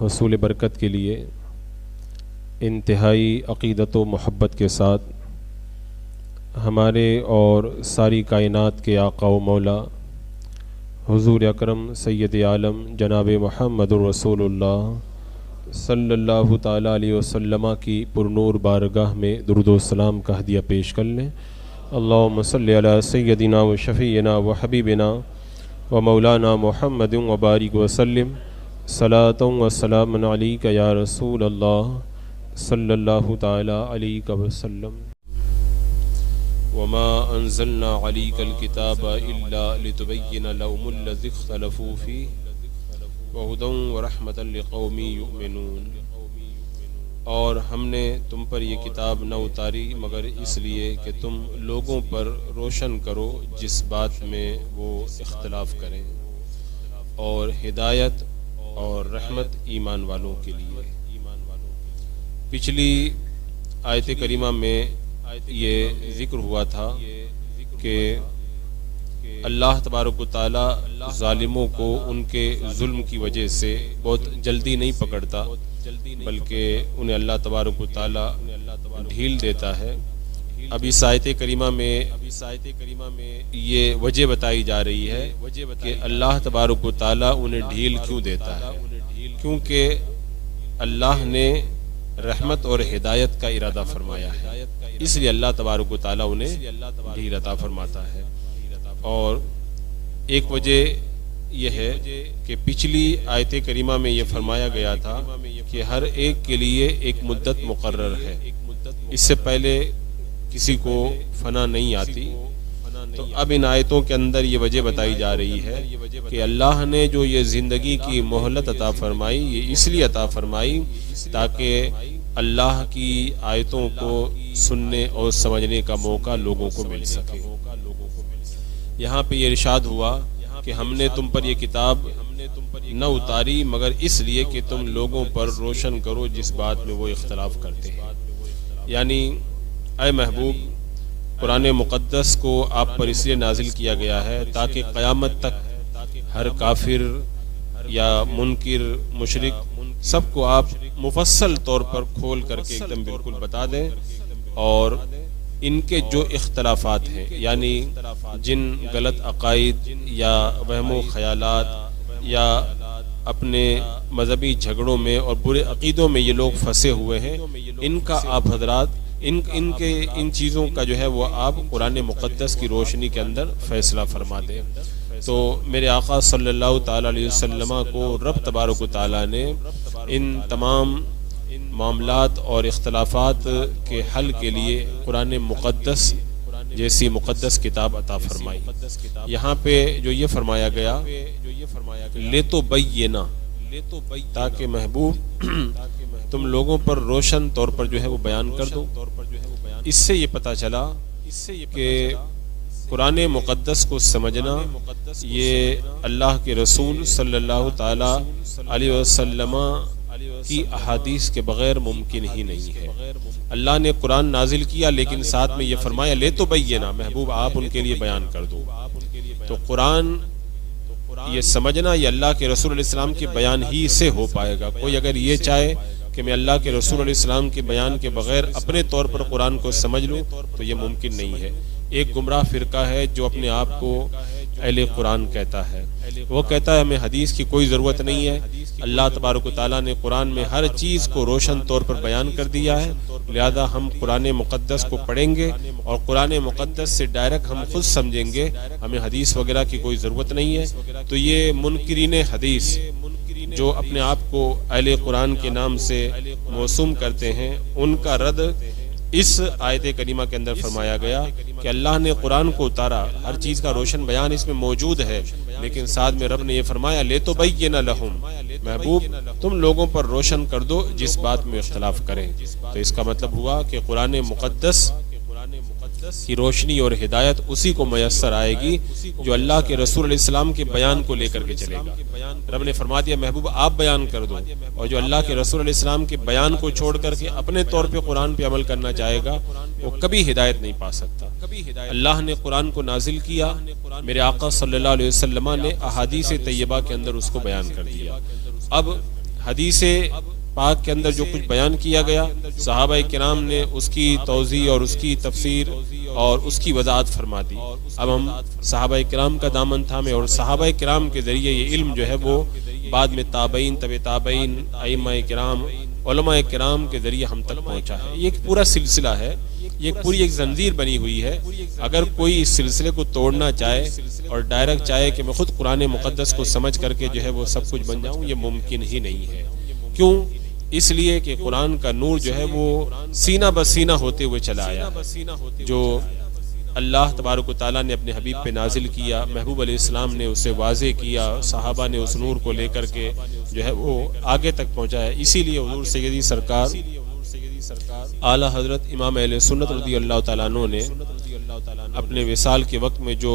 حصول برکت کے لیے انتہائی عقیدت و محبت کے ساتھ ہمارے اور ساری کائنات کے آقا و مولا حضور اکرم سید عالم جناب محمد الرسول اللہ صلی اللہ تعالیٰ علیہ وسلم کی پرنور بارگاہ میں درود و سلام کا ہدیہ پیش کر لیں۔ اللہم صلی علی سیدنا و شفیعنا و حبیبنا و مولانا محمد و بارک وسلم صلاۃ و سلام علیک یا رسول اللہ صلی اللہ تعالیٰ علیہ وسلم۔ وما انزلنا علیک الکتاب الا لتبین لهم الذی اختلفوا فیہ وہدی ورحمۃ لقوم یؤمنون، اور ہم نے تم پر یہ کتاب نہ اتاری مگر اس لیے کہ تم لوگوں پر روشن کرو جس بات میں وہ اختلاف کریں، اور ہدایت اور رحمت ایمان والوں کے لیے۔ پچھلی آیت کریمہ میں یہ ذکر ہوا تھا کہ اللہ تبارک و تعالی ظالموں کو ان کے ظلم کی وجہ سے بہت جلدی نہیں پکڑتا، بلکہ انہیں اللہ تبارک و تعالی ڈھیل دیتا ہے۔ اب اس آیت کریمہ میں یہ وجہ بتائی جا رہی ہے کہ اللہ تبارک و تعالی انہیں ڈھیل کیوں دیتا ہے، کیونکہ اللہ نے رحمت اور ہدایت کا ارادہ فرمایا ہے، اس لیے اللہ تبارک و تعالی انہیں ڈھیل عطا فرماتا ہے۔ اور ایک وجہ یہ ہے کہ پچھلی آیت کریمہ میں یہ فرمایا گیا تھا کہ ہر ایک کے لیے ایک مدت مقرر ہے، اس سے پہلے کسی کو فنا نہیں آتی۔ تو اب ان آیتوں کے اندر یہ وجہ بتائی جا رہی ہے کہ اللہ نے جو یہ زندگی کی مہلت عطا فرمائی، یہ اس لیے عطا فرمائی تاکہ اللہ کی آیتوں کو سننے اور سمجھنے کا موقع لوگوں کو مل سکے۔ یہاں پہ یہ ارشاد ہوا کہ ہم نے تم پر یہ کتاب نہ اتاری مگر اس لیے کہ تم لوگوں پر روشن کرو جس بات میں وہ اختلاف کرتے ہیں، یعنی اے محبوب قرآن مقدس کو آپ پر اس لیے نازل کیا گیا ہے تاکہ قیامت تک ہر کافر یا منکر مشرک سب کو آپ مفصل طور پر کھول کر کے ایک دم بالکل بتا دیں، اور ان کے جو اختلافات ہیں، یعنی جن غلط عقائد یا وہم و خیالات یا اپنے مذہبی جھگڑوں میں اور برے عقیدوں میں یہ لوگ پھنسے ہوئے ہیں، ان کا آپ حضرات ان چیزوں کا جو ہے وہ آپ قرآن مقدس کی روشنی کے اندر فیصلہ فرما دیں۔ تو میرے آقا صلی اللہ تعالیٰ علیہ وسلم کو رب تبارک و تعالیٰ نے ان تمام معاملات اور اختلافات کے حل کے لیے قرآن مقدس جیسی مقدس کتاب عطا فرمائی۔ یہاں پہ جو یہ فرمایا گیا لے تو بینا، تاکہ محبوب تم لوگوں پر روشن طور پر جو ہے وہ بیان کر دو۔ اس سے یہ پتہ چلا کہ قرآن مقدس کو سمجھنا یہ اللہ کے رسول صلی اللہ تعالی علیہ وسلم کی احادیث کے بغیر ممکن ہی نہیں ہے۔ اللہ نے قرآن نازل کیا لیکن ساتھ میں یہ فرمایا لے تو بینا، محبوب آپ ان کے لیے بیان کر دو۔ تو قرآن یہ سمجھنا یہ اللہ کے رسول علیہ السلام کے بیان ہی سے ہو پائے گا۔ کوئی اگر یہ چاہے کہ میں اللہ کے رسول علیہ السلام کے بیان کے بغیر اپنے طور پر قرآن کو سمجھ لوں تو یہ ممکن نہیں ہے۔ ایک گمراہ فرقہ ہے جو اپنے آپ کو اہل قرآن کہتا ہے، وہ کہتا ہے ہمیں حدیث کی کوئی ضرورت نہیں ہے، اللہ تبارک و تعالیٰ نے قرآن میں ہر چیز کو روشن طور پر بیان کر دیا ہے، لہذا ہم قرآن مقدس کو پڑھیں گے اور قرآن مقدس سے ڈائریکٹ ہم خود سمجھیں گے، ہمیں حدیث وغیرہ کی کوئی ضرورت نہیں ہے۔ تو یہ منکرین حدیث جو اپنے آپ کو اہل قرآن کے نام سے موسوم کرتے ہیں، ان کا رد اس آیت کریمہ کے اندر فرمایا گیا کہ اللہ نے قرآن کو اتارا، ہر چیز کا روشن بیان اس میں موجود ہے، لیکن ساتھ میں رب نے یہ فرمایا لے تو بینا لہم، محبوب تم لوگوں پر روشن کر دو جس بات میں اختلاف کریں۔ تو اس کا مطلب ہوا کہ قرآن مقدس کی روشنی اور ہدایت اسی کو میسر آئے گی جو اللہ کے رسول علیہ السلام کے بیان کو لے کر کے چلے گا۔ رب نے فرما دیا محبوب آپ بیان کر دو، اور جو اللہ کے رسول علیہ السلام کے بیان کو چھوڑ کر کے اپنے طور پہ قرآن پہ عمل کرنا چاہے گا وہ کبھی ہدایت نہیں پا سکتا۔ اللہ نے قرآن کو نازل کیا، میرے آقا صلی اللہ علیہ وسلم نے احادیث طیبہ کے اندر اس کو بیان کر دیا۔ اب حدیث پاک کے اندر جو کچھ بیان کیا گیا صحابہ کرام نے اس کی توضیح اور اس کی تفسیر اور اس کی وضاحت فرما دی۔ اب ہم صحابہ کرام کا دامن تھامے اور صحابہ کرام کے ذریعے یہ علم جو ہے وہ بعد میں تابعین، طب تابعین، ائمہ کرام، علماء کرام کے ذریعے ہم تک پہنچا ہے۔ یہ ایک پورا سلسلہ ہے، یہ پوری ایک زنجیر بنی ہوئی ہے۔ اگر کوئی اس سلسلے کو توڑنا چاہے اور ڈائریکٹ چاہے کہ میں خود قرآن مقدس کو سمجھ کر کے جو ہے وہ سب کچھ بن جاؤں، یہ ممکن ہی نہیں ہے۔ کیوں؟ اس لیے کہ قرآن کا نور جو ہے وہ سینہ بسینہ ہوتے ہوئے چلا آیا، جو اللہ تبارک و تعالیٰ نے اپنے حبیب پہ نازل کیا، محبوب علیہ السلام نے اسے واضح کیا، صحابہ نے اس نور کو لے کر کے جو ہے وہ آگے تک پہنچایا۔ اسی لیے حضور سیدی سرکار اعلیٰ حضرت امام اہل سنت رضی اللہ تعالیٰ عنہ نے اپنے وصال کے وقت میں جو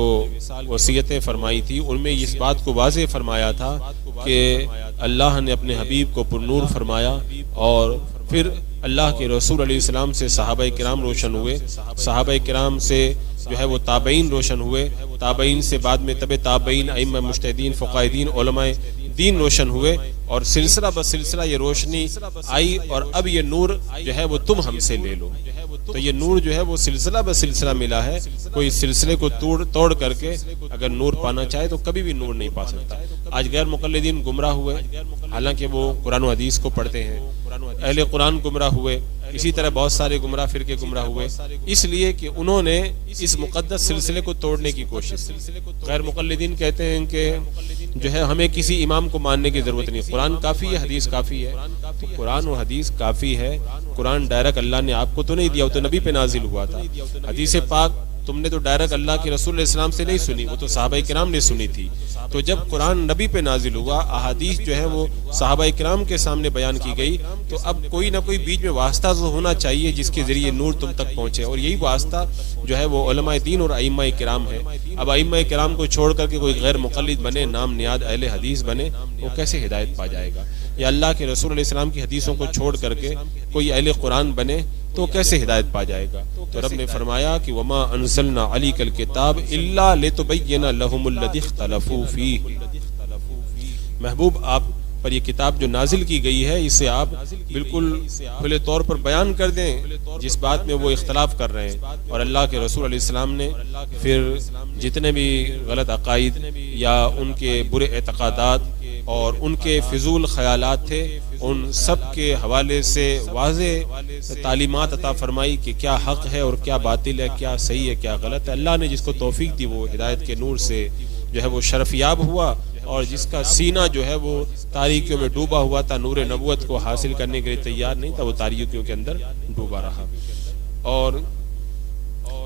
وصیتیں فرمائی تھی ان میں اس بات کو واضح فرمایا تھا کہ اللہ نے اپنے حبیب کو پر نور فرمایا، اور پھر اللہ کے رسول علیہ السلام سے صحابہ کرام روشن ہوئے، صحابہ کرام سے جو ہے وہ تابعین روشن ہوئے، تابعین سے بعد میں طب تابعین، ائمہ مجتہدین، فقہاء علماء دین روشن ہوئے، اور سلسلہ بسلسلہ یہ روشنی آئی، اور اب یہ نور جو ہے وہ تم ہم سے لے لو۔ تو یہ نور جو ہے وہ سلسلہ بسلسلہ ملا ہے، کوئی سلسلے کو توڑ کر کے اگر نور پانا چاہے تو کبھی بھی نور نہیں پا سکتا۔ آج غیر مقلدین گمراہ ہوئے، حالانکہ وہ قرآن و حدیث کو پڑھتے ہیں، اہل قرآن گمراہ ہوئے، اسی طرح بہت سارے گمراہ فرقے گمراہ ہوئے، اس لیے کہ انہوں نے اس مقدس سلسلے کو توڑنے کی کوشش کی۔ غیر مقلدین کہتے ہیں کہ جو ہے ہمیں کسی امام کو ماننے کی ضرورت نہیں، قرآن کافی ہے، حدیث کافی ہے۔ تو قرآن و حدیث کافی ہے، قرآن ڈائریکٹ اللہ نے آپ کو تو نہیں دیا، وہ تو نبی پہ نازل ہوا تھا۔ حدیث پاک تم نے تو ڈائریکٹ اللہ کے رسول علیہ السلام سے نہیں سنی، وہ تو صحابہ کرام نے سنی تھی۔ تو جب قرآن نبی پہ نازل ہوا، احادیث جو ہے وہ صحابہ کرام کے سامنے بیان کی گئی، تو اب کوئی نہ کوئی بیچ میں واسطہ تو ہونا چاہیے جس کے ذریعے نور تم تک پہنچے، اور یہی واسطہ جو ہے وہ علماء دین اور ائمہ کرام ہے۔ اب ائمہ کرام کو چھوڑ کر کے کوئی غیر مقلد بنے، نام نیاد اہل حدیث بنے، وہ کیسے ہدایت پا جائے گا؟ یا اللہ کے رسول علیہ السلام کی حدیثوں کو چھوڑ کر کے کوئی اہل قرآن بنے تو کیسے ہدایت پا جائے گا؟ تو رب نے فرمایا کہ وما انزلنا علیک الکتاب الا لتبین لهم الذی اختلفوا فیہ، محبوب آپ پر یہ کتاب جو نازل کی گئی ہے اسے آپ بالکل کھلے طور پر بیان کر دیں جس بات میں وہ اختلاف کر رہے ہیں۔ اور اللہ کے رسول علیہ السلام نے پھر جتنے بھی غلط عقائد یا ان کے برے اعتقادات اور ان کے فضول خیالات تھے، ان سب کے حوالے سے واضح تعلیمات عطا فرمائی کہ کیا حق ہے اور کیا باطل ہے، کیا صحیح ہے کیا غلط ہے۔ اللہ نے جس کو توفیق دی وہ ہدایت کے نور سے جو ہے وہ شرفیاب ہوا، اور جس کا سینہ جو ہے وہ تاریکیوں میں ڈوبا ہوا تھا، نور نبوت کو حاصل کرنے کے لیے تیار نہیں تھا، وہ تاریکیوں کے اندر ڈوبا رہا۔ اور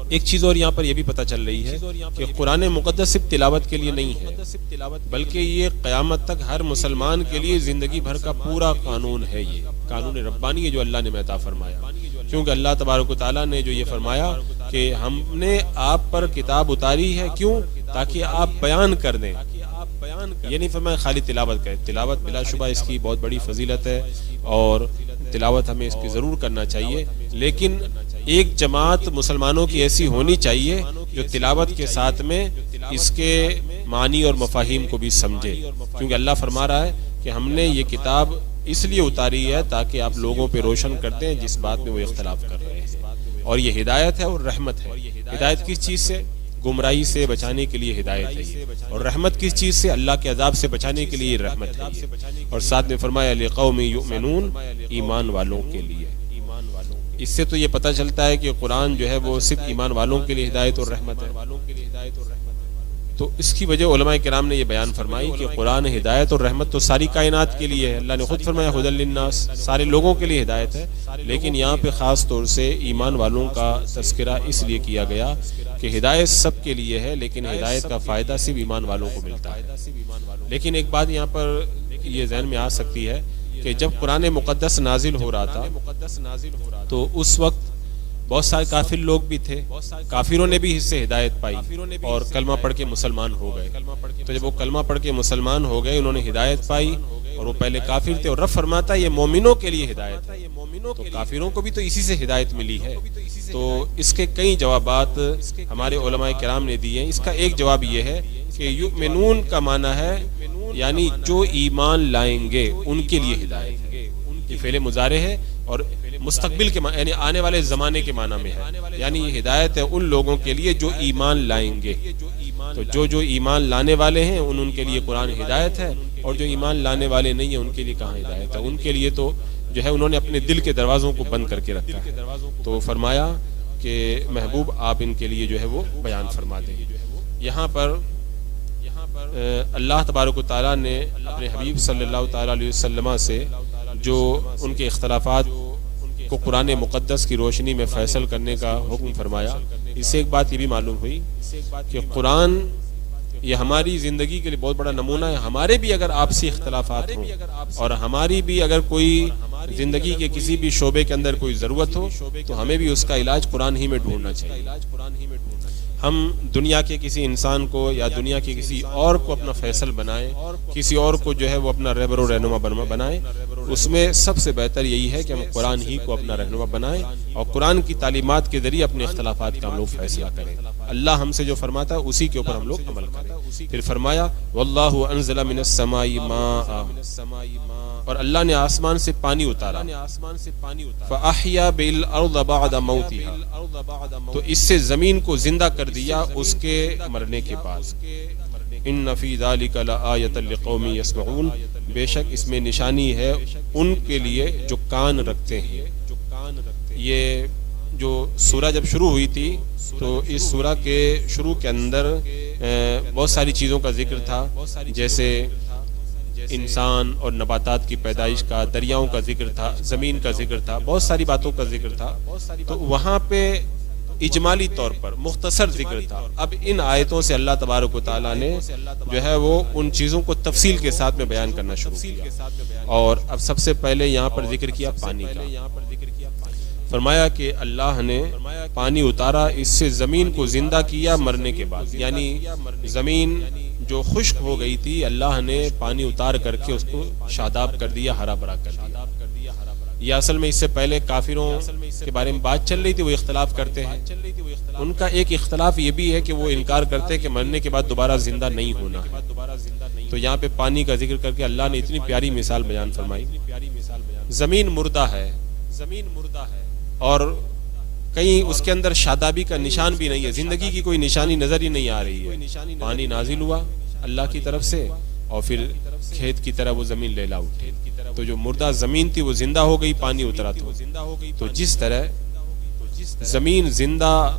ایک چیز اور یہاں پر یہ بھی پتہ چل رہی ہے کہ قرآن مقدس صرف تلاوت کے لیے نہیں ہے، بلکہ یہ قیامت تک ہر مسلمان کے لیے زندگی بھر کا پورا قانون ہے، یہ قانون ربانی ہے جو اللہ نے عطا فرمایا۔ کیونکہ اللہ تبارک و تعالیٰ نے جو یہ فرمایا کہ ہم نے آپ پر کتاب اتاری ہے، کیوں؟ تاکہ آپ بیان کر دیں۔ یہ نہیں فرمایا خالی تلاوت کریں، تلاوت بلا شبہ اس کی بہت بڑی فضیلت ہے اور تلاوت ہمیں اس کی ضرور کرنا چاہیے، لیکن ایک جماعت مسلمانوں کی ایسی ہونی چاہیے جو تلاوت کے ساتھ میں اس کے معنی اور مفاہیم کو بھی سمجھے، کیونکہ اللہ فرما رہا ہے کہ ہم نے یہ کتاب اس لیے اتاری ہے تاکہ آپ لوگوں پہ روشن کرتے ہیں جس بات میں وہ اختلاف کر رہے ہیں۔ اور یہ ہدایت ہے اور رحمت ہے۔ ہدایت کس چیز سے؟ گمراہی سے بچانے کے لیے ہدایت ہے، اور رحمت کس چیز سے؟ اللہ کے عذاب سے بچانے کے لیے رحمت ہے۔ اور ساتھ میں فرمایا لقوم یؤمنون، ایمان والوں کے لیے۔ اس سے تو یہ پتہ چلتا ہے کہ قرآن جو ہے وہ صرف ایمان والوں کے لیے ہدایت اور رحمت ہے۔ تو اس کی وجہ علماء کرام نے یہ بیان فرمائی کہ قرآن ہدایت اور رحمت تو ساری کائنات کے لیے ہے، اللہ نے خود فرمایا ھدی للناس، سارے لوگوں کے لیے ہدایت ہے، لیکن یہاں پہ خاص طور سے ایمان والوں کا تذکرہ اس لیے کیا گیا کہ ہدایت سب کے لیے ہے، لیکن ہدایت کا فائدہ صرف ایمان والوں کو ملتا ہے۔ لیکن ایک بات یہاں پر یہ ذہن میں آ سکتی ہے کہ جب قرآن مقدس نازل ہو رہا تھا تو اس وقت بہت سارے کافر لوگ بھی تھے، کافروں نے بھی اس سے ہدایت پائی اور کلمہ پڑھ کے مسلمان ہو گئے۔ تو جب وہ کلمہ پڑھ کے مسلمان ہو گئے، انہوں نے ہدایت پائی، اور وہ پہلے کافر تھے، اور رب فرماتا ہے یہ مومنوں کے لیے ہدایت ہے، تو کافروں کو بھی تو اسی سے ہدایت ملی ہے۔ تو اس کے کئی جوابات ہمارے علماء کرام نے دیے ہیں۔ اس کا ایک جواب یہ ہے کہ یؤمنون کا معنی ہے یعنی جو ایمان لائیں گے ان کے لیے ہدایت ہے. یہ فعل مضارع ہے اور مستقبل کے یعنی آنے والے زمانے کے معنی میں ہے. یعنی یہ ہدایت ہے ان لوگوں کے لیے جو ایمان لائیں گے. تو جو ایمان لانے والے ہیں ان کے لیے قرآن ہدایت ہے, اور جو ایمان لانے والے نہیں ہیں ان کے لیے کہاں ہدایت ہے. ان کے لیے تو جو ہے انہوں نے اپنے دل کے دروازوں کو بند کر کے رکھا ہے. تو فرمایا کہ محبوب آپ ان کے لیے جو ہے وہ بیان فرما دیں. یہاں پر اللہ تبارک و تعالیٰ نے اپنے حبیب صلی اللہ تعالیٰ علیہ وسلم سے جو ان کے اختلافات کو قرآن مقدس کی روشنی میں فیصل کرنے کا حکم فرمایا. اس سے ایک بات یہ بھی معلوم ہوئی کہ قرآن یہ ہماری زندگی کے لیے بہت بڑا نمونہ ہے. ہمارے بھی اگر آپسی اختلافات ہوں اور ہماری بھی اگر کوئی زندگی کے کسی بھی شعبے کے اندر کوئی ضرورت ہو تو ہمیں بھی اس کا علاج قرآن ہی میں ڈھونڈنا چاہیے. ہم دنیا کے کسی انسان کو یا دنیا کے کسی اور کو اپنا فیصل بنائیں, کسی اور کو جو ہے وہ اپنا رہبر و رہنما بنائیں, اس میں سب سے بہتر یہی ہے کہ ہم قرآن ہی کو اپنا رہنما بنائیں اور قرآن کی تعلیمات کے ذریعے اپنے اختلافات کا ہم لوگ فیصلہ کریں. اللہ ہم سے جو فرماتا ہے اسی کے اوپر ہم لوگ عمل کریں. پھر فرمایا واللہ انزل من السماء ماء, اور اللہ نے آسمان سے پانی اتارا. فاحیا بالارض بعد موتها, تو اس سے زمین کو زندہ کر دیا اس کے مرنے کے بعد. ان فی ذلک لآیۃ لقوم یسمعون, بے شک اس میں نشانی ہے ان کے لیے جو کان رکھتے ہیں. یہ جو سورہ جب شروع ہوئی تھی تو اس سورہ کے شروع کے اندر بہت ساری چیزوں کا ذکر تھا, جیسے انسان اور نباتات کی پیدائش کا, دریاؤں کا ذکر تھا, زمین کا ذکر تھا, بہت ساری باتوں کا ذکر تھا. تو وہاں پہ اجمالی طور پر مختصر ذکر تھا. اب ان آیتوں سے اللہ تبارک و تعالیٰ نے جو ہے وہ ان چیزوں کو تفصیل کے ساتھ میں بیان کرنا شروع کیا. اور اب سب سے پہلے یہاں پر ذکر کیا پانی کا. فرمایا کہ اللہ نے پانی اتارا, اس سے زمین کو زندہ کیا مرنے کے بعد. یعنی زمین جو خشک ہو گئی تھی اللہ نے پانی اتار کر کے اس کو شاداب کر دیا, ہرا بھرا کر دیا. یہ اصل میں اس سے پہلے کافروں کے بارے میں بات چل رہی تھی, وہ اختلاف کرتے ہیں. ان کا ایک اختلاف یہ بھی ہے کہ وہ انکار کرتے ہیں کہ مرنے کے بعد دوبارہ زندہ نہیں ہونا ہے. تو یہاں پہ پانی کا ذکر کر کے اللہ نے اتنی پیاری مثال بیان فرمائی. زمین مردہ ہے اور کہیں اس کے اندر شادابی کا نشان بھی نہیں ہے, زندگی کی کوئی نشانی نظر ہی نہیں آ رہی ہے. پانی نازل ہوا اللہ کی طرف سے اور پھر کھیت کی طرح وہ زمین لیلا اٹھی. تو جو مردہ زمین تھی وہ زندہ ہو گئی, پانی اترا تو جس طرح زمین زندہ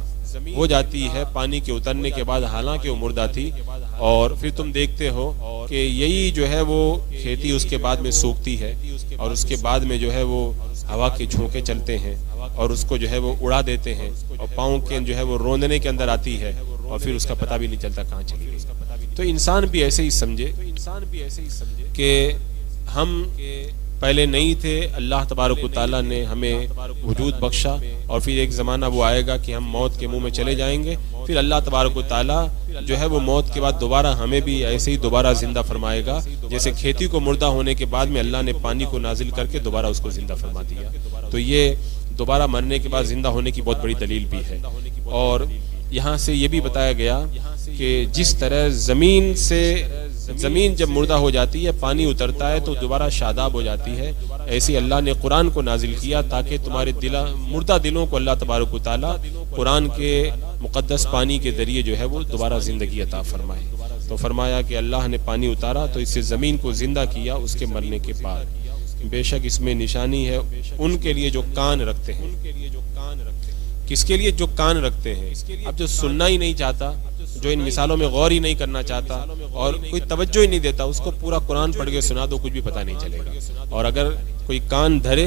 ہو جاتی ہے پانی کے اترنے کے بعد, حالانکہ وہ مردہ تھی. اور پھر تم دیکھتے ہو کہ یہی جو ہے وہ کھیتی اس کے بعد میں سوکھتی ہے اور اس کے بعد میں جو ہے وہ ہوا کے جھونکے چلتے ہیں اور اس کو جو ہے وہ اڑا دیتے ہیں اور پاؤں کے جو ہے وہ روندنے کے اندر آتی ہے اور پھر اس کا پتہ بھی نہیں چلتا کہاں چلی گئی. تو انسان بھی ایسے ہی سمجھے کہ ہم پہلے نہیں تھے, اللہ تبارک و تعالیٰ نے ہمیں وجود بخشا اور پھر ایک زمانہ وہ آئے گا کہ ہم موت کے منہ میں چلے جائیں گے. پھر اللہ تبارک و تعالیٰ جو ہے وہ موت کے بعد دوبارہ ہمیں بھی ایسے ہی دوبارہ زندہ فرمائے گا, جیسے کھیتی کو مردہ ہونے کے بعد میں اللہ نے پانی کو نازل کر کے دوبارہ اس کو زندہ فرما دیا. تو یہ دوبارہ مرنے کے بعد زندہ ہونے کی بہت بڑی دلیل بھی ہے. اور یہاں سے یہ بھی بتایا گیا کہ جس طرح زمین جب مردہ ہو جاتی ہے پانی اترتا ہے تو دوبارہ شاداب ہو جاتی ہے, ایسے اللہ نے قرآن کو نازل کیا تاکہ تمہارے مردہ دلوں کو اللہ تبارک و تعالیٰ قرآن کے مقدس پانی کے ذریعے جو ہے وہ دوبارہ زندگی عطا فرمائے. تو فرمایا کہ اللہ نے پانی اتارا تو اس سے زمین کو زندہ کیا اس کے مرنے کے بعد. بے شک اس میں نشانی ہے ان کے لیے جو کان رکھتے ہیں. کس کے لیے؟ جو کان رکھتے ہیں. اب جو سننا ہی نہیں چاہتا, جو ان مثالوں میں غور ہی نہیں کرنا چاہتا اور کوئی توجہ ہی نہیں دیتا, اس کو پورا قرآن پڑھ کے سنا دو کچھ بھی پتہ نہیں چلے گا. اور اگر کوئی کان دھرے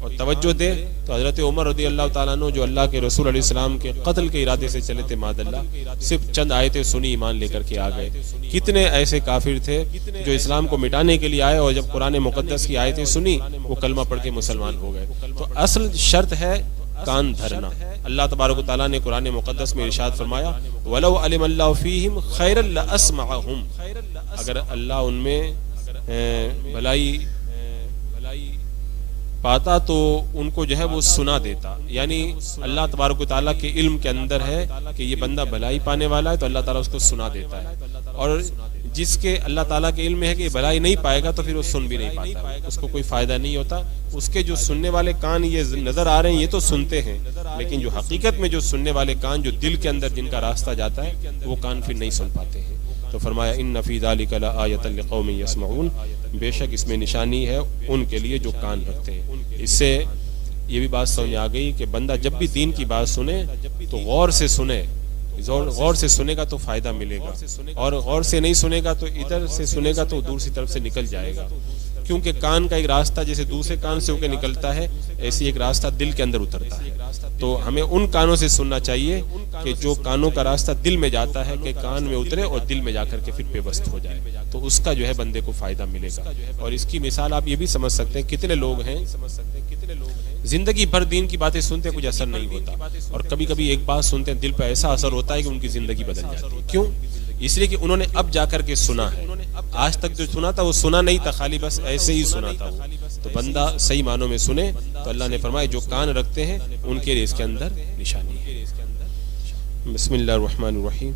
اور توجہ دے تو حضرت عمر رضی اللہ تعالیٰ عنہ جو اللہ کے رسول علیہ السلام کے قتل کے ارادے سے چلے تھے معاذ اللہ, صرف چند آیتیں سنی ایمان لے کر کے آ گئے. کتنے ایسے کافر تھے جو اسلام کو مٹانے کے لیے آئے اور جب قرآن مقدس کی آیتیں سنی وہ کلمہ پڑھ کے مسلمان ہو گئے. تو اصل شرط ہے کان دھرنا. اللہ تبارک و تعالیٰ نے قرآن مقدس میں ارشاد فرمایا وَلَوْ عَلِمَ اللَّهُ فِيهِمْ خَيْرًا لَأَسْمَعَهُمْ, اگر اللہ ان میں بھلائی پاتا تو ان کو جو ہے وہ سنا دیتا. یعنی اللہ تبارک و تعالیٰ کے علم کے اندر ہے کہ یہ بندہ بھلائی پانے والا ہے تو اللہ تعالیٰ اس کو سنا دیتا ہے. اور جس کے اللہ تعالیٰ کے علم میں ہے کہ بھلائی نہیں پائے گا تو پھر وہ سن بھی نہیں پاتا، اس کو کوئی فائدہ نہیں ہوتا. اس کے جو سننے والے کان یہ نظر آ رہے ہیں یہ تو سنتے ہیں، لیکن جو حقیقت میں جو سننے والے کان جو دل کے اندر جن کا راستہ جاتا ہے وہ کان پھر نہیں سن پاتے ہیں. تو فرمایا ان فی ذلک لآیۃ لقوم یسمعون، بے شک اس میں نشانی ہے ان کے لیے جو کان رکھتے ہیں. اس سے یہ بھی بات سمجھ آ گئی کہ بندہ جب بھی دین کی بات سنے تو غور سے سنے، غور سے سنے گا تو فائدہ ملے گا، اور غور سے نہیں سنے گا تو ادھر سے سنے گا تو دوسری طرف سے نکل جائے گا. کیونکہ کان کا ایک راستہ جیسے دوسرے کان سے ہو کے نکلتا ہے، ایسی ایک راستہ دل کے اندر اترتا ہے. تو ہمیں ان کانوں سے سننا چاہیے کہ جو کانوں کا راستہ دل میں جاتا ہے، کہ کان میں اترے اور دل میں جا کر کے پھر پیوست ہو جائے، تو اس کا جو ہے بندے کو فائدہ ملے گا. اور اس کی مثال آپ یہ بھی سمجھ سکتے ہیں، کتنے لوگ ہیں زندگی بھر دین کی باتیں سنتے کچھ اثر نہیں ہوتا، اور کبھی کبھی ایک بات سنتے ہیں دل پہ ایسا اثر ہوتا ہے کہ ان کی زندگی بدل جاتی ہے. کیوں؟ اس لیے کہ انہوں نے اب جا کر کے سنا ہے. آج تک جو سنا تھا وہ سنا نہیں تھا، خالی بس ایسے ہی سنا تھا وہ. تو بندہ صحیح معنوں میں سنے تو اللہ نے فرمایا جو کان رکھتے ہیں ان کے لیے اس کے اندر نشانی ہے. بسم اللہ الرحمن الرحیم.